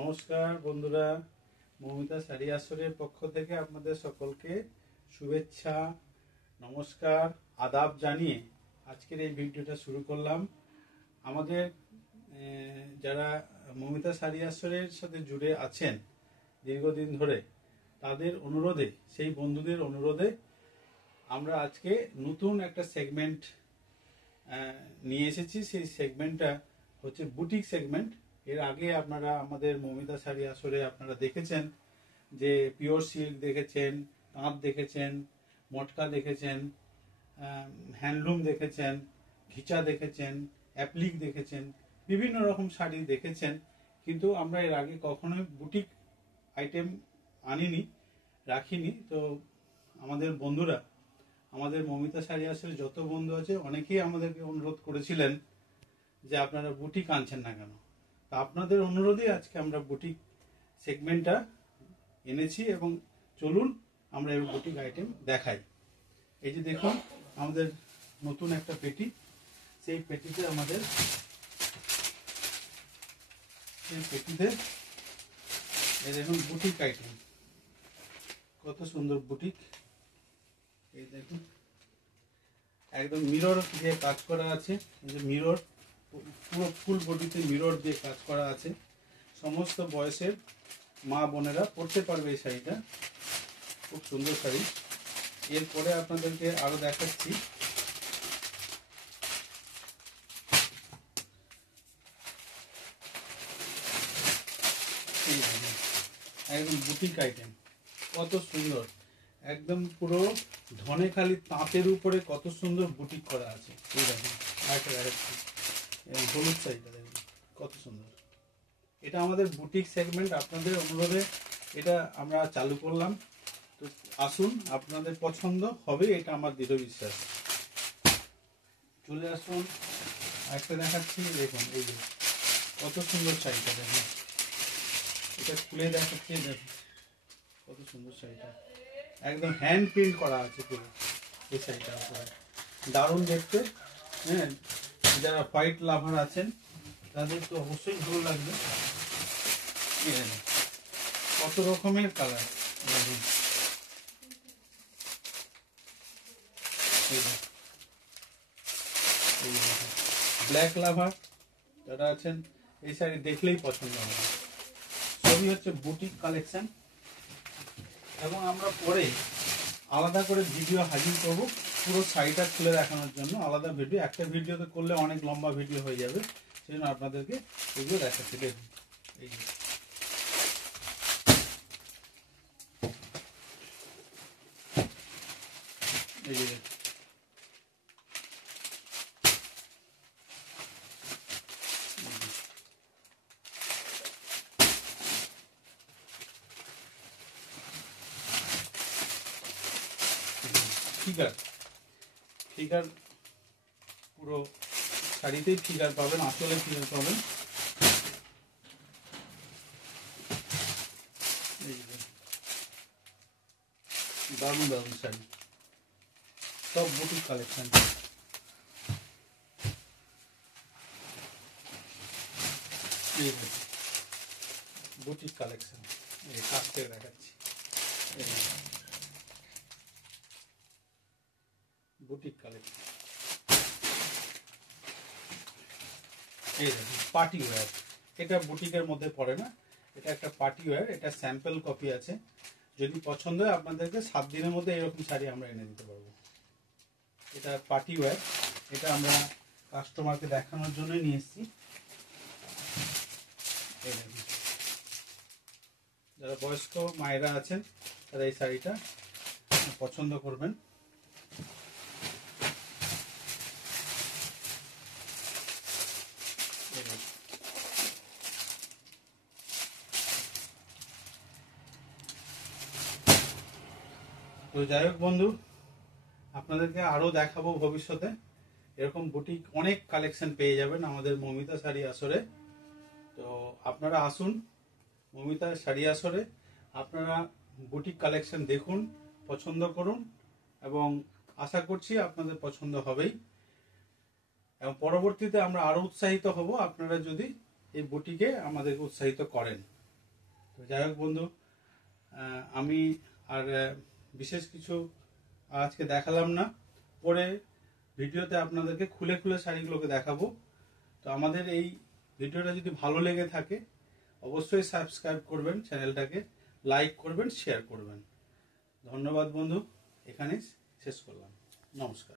নমস্কার বন্ধুরা, মৌমিতা শাড়ি আসরের পক্ষ থেকে আপনাদের সকলকে শুভেচ্ছা, নমস্কার, আদাব জানিয়ে আজকের এই ভিডিওটা শুরু করলাম। আমাদের যারা মৌমিতা শাড়ি আসরের সাথে জুড়ে আছেন দীর্ঘদিন ধরে, তাদের অনুরোধে, সেই বন্ধুদের অনুরোধে আমরা আজকে নতুন একটা সেগমেন্ট নিয়ে এসেছি। সেই সেগমেন্টটা হচ্ছে বুটিক সেগমেন্ট। এর আগে আপনারা আমাদের মৌমিতা শাড়ি আসরে আপনারা দেখেছেন যে পিওর সিল্ক দেখেছেন, তাঁত দেখেছেন, মটকা দেখেছেন, হ্যান্ডলুম দেখেছেন, ঘিচা দেখেছেন, অ্যাপ্লিক দেখেছেন, বিভিন্ন রকম শাড়ি দেখেছেন। কিন্তু আমরা এর আগে কখনোই বুটিক আইটেম আনিনি, রাখিনি। তো আমাদের বন্ধুরা, আমাদের মৌমিতা শাড়ি আসরে যত বন্ধু আছে অনেকেই আমাদেরকে অনুরোধ করেছিলেন যে আপনারা বুটিক আনছেন না কেন। তা আপনাদের অনুরোধে আজকে আমরা বুটিক সেগমেন্টটা এনেছি এবং চলুন আমরা এই বুটিক আইটেম দেখাই। এই যে দেখুন আমাদের নতুন একটা পেটি, সেই পেটিতে এই দেখুন বুটিক আইটেম, কত সুন্দর বুটিক। এই দেখুন একদম মিরর দিয়ে কাজ করা আছে, এই যে মিরর, পুরো ফুল বডিতে মিরর দিয়ে কাজ করা আছে। সমস্ত বয়সের মা বোনেরা পরতে পারবে এই শাড়িটা, খুব সুন্দর শাড়ি। এরপরে আপনাদেরকে আরো দেখাচ্ছি, একদম বুটিক আইটেম, কত সুন্দর, একদম পুরো ধনেখালি তাঁতের উপরে কত সুন্দর বুটিক করা আছে। এই দেখুন আরেকটা দেখাচ্ছি, হলুদ শাড়িটা দেখুন কত সুন্দর। এটা আমাদের বুটিক সেগমেন্ট, আপনাদের অনুরোধে এটা আমরা চালু করলাম। তো আসুন, আপনাদের পছন্দ হবে এটা আমার দৃঢ় বিশ্বাস। চলে আসুন, একটা দেখাচ্ছি, দেখুন এই যে কত সুন্দর শাড়িটা দেখুন, এটা খুলে দেখাচ্ছি, দেখুন কত সুন্দর শাড়িটা, একদম হ্যান্ড প্রিন্ট করা আছে পুরো এই শাড়িটার উপরে, দারুণ দেখতে। হ্যাঁ, যারা হোয়াইট লাভার আছেন তাদের তো অবশ্যই ভালো লাগবে। কত রকমের কালার, ব্ল্যাক লাভার যারা আছেন এই শাড়ি দেখলেই পছন্দ হবে। সবই হচ্ছে বুটিক কালেকশন এবং আমরা পরে আলাদা করে ভিডিও হাজির করব পুরো শাড়িটা খুলে দেখানোর জন্য। আলাদা ভিডিও, একটা ভিডিওতে করলে অনেক লম্বা ভিডিও হয়ে যাবে, সেই জন্য আপনাদেরকে এগুলো দেখাচ্ছি। দেখুন এই যে ফিগার পুরো শাড়িতেই ফিগার পাবেন, আঁচলে ফিগার পাবেন। দারুণ দারুণ শাড়ি, সব বুটিক কালেকশন। বুটিক কালেকশন এই কাছ থেকে দেখাচ্ছি, বুটিক কালেকশন। এই দেখুন পার্টি ওয়্যার, এটা বুটিকের মধ্যে পড়ে না, এটা একটা পার্টি ওয়্যার। এটা স্যাম্পল কপি আছে, যদি পছন্দ হয় আপনাদেরকে 7 দিনের মধ্যে এরকম শাড়ি আমরা এনে দিতে পারবো। এটা পার্টি ওয়্যার, এটা আমরা কাস্টমারকে দেখানোর জন্যই নিয়ে এসেছি। এই দেখুন, যারা বয়স্ক মায়েরা আছেন তারা এই শাড়িটা পছন্দ করবেন। তো যাই হোক বন্ধু, আপনাদেরকে আরো দেখাবো ভবিষ্যতে। এরকম বুটিক অনেক কালেকশন পেয়ে যাবেন আমাদের মৌমিতা শাড়ি আসরে। তো আপনারা আসুন মৌমিতা শাড়ি আসরে, আপনারা বুটিক কালেকশন দেখুন, পছন্দ করুন এবং আশা করছি আপনাদের পছন্দ হবেই। এবং পরবর্তীতে আমরা আরো উৎসাহিত হব আপনারা যদি এই বুটিকে আমাদেরকে উৎসাহিত করেন। তো যাই হোক বন্ধু, আমি আর বিশেষ কিছু আজকে দেখালাম না, পরে ভিডিওতে আপনাদেরকে খুলে খুলে শাড়িগুলোকে দেখাবো। তো আমাদের এই ভিডিওটা যদি ভালো লেগে থাকে অবশ্যই সাবস্ক্রাইব করবেন, চ্যানেলটাকে লাইক করবেন, শেয়ার করবেন। ধন্যবাদ বন্ধু, এখানে শেষ করলাম। নমস্কার।